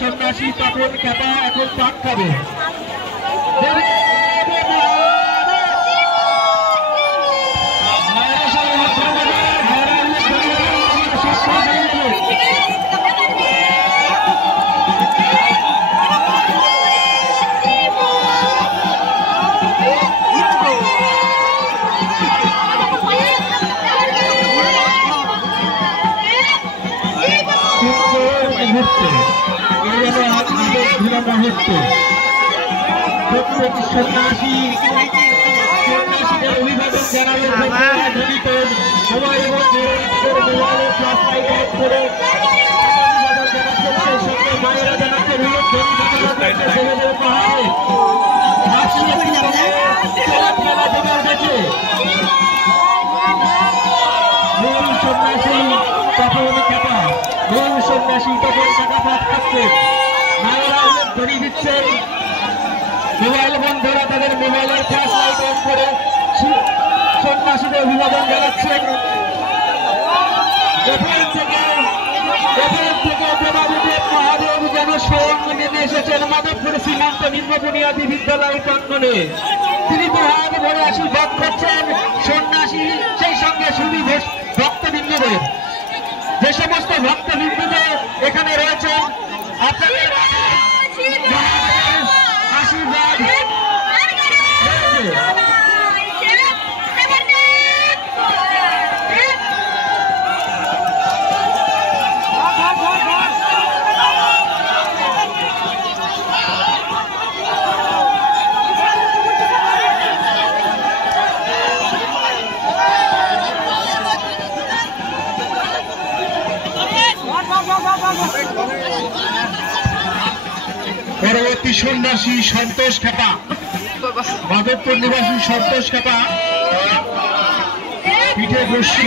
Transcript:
সন্ন্যাসী তপন খেপা এখন পাক খাবে। সন্ন্যাসী অভিভাবক জানালেন মোবাইল মায়েরা জানাচ্ছে খেলা জমে উঠেছে। মূল সন্ন্যাসী তপন খেপা, মূল সন্ন্যাসী তপন খেপা পাঠ খাচ্ছে। মায়েরা ধরিয়ে দিচ্ছেন, মোবাইল বন্ধুরা তাদের মোবাইলের ফ্ল্যাশ লাইট অন করে সন্ন্যাসীদের অভিবাদন জানাচ্ছেন। মহাদেব যেন স্বয়ং নেমে এসেছেন মাধবপুর সীমান্ত নিম্ন বুনিয়াদী বিদ্যালয় প্রাঙ্গণে। তিনি মহান ভরে আশীর্বাদ করছেন সন্ন্যাসী, সেই সঙ্গে সুধী ভক্তবৃন্দদের। যে সমস্ত ভক্তবৃন্দদের এখানে রয়েছেন, আপনাদের আশীর্বাদ পরবর্তী সন্ন্যাসী সন্তোষ খেপা, মাধবপুর নিবাসী সন্তোষ খেপা পিঠে গোস্বী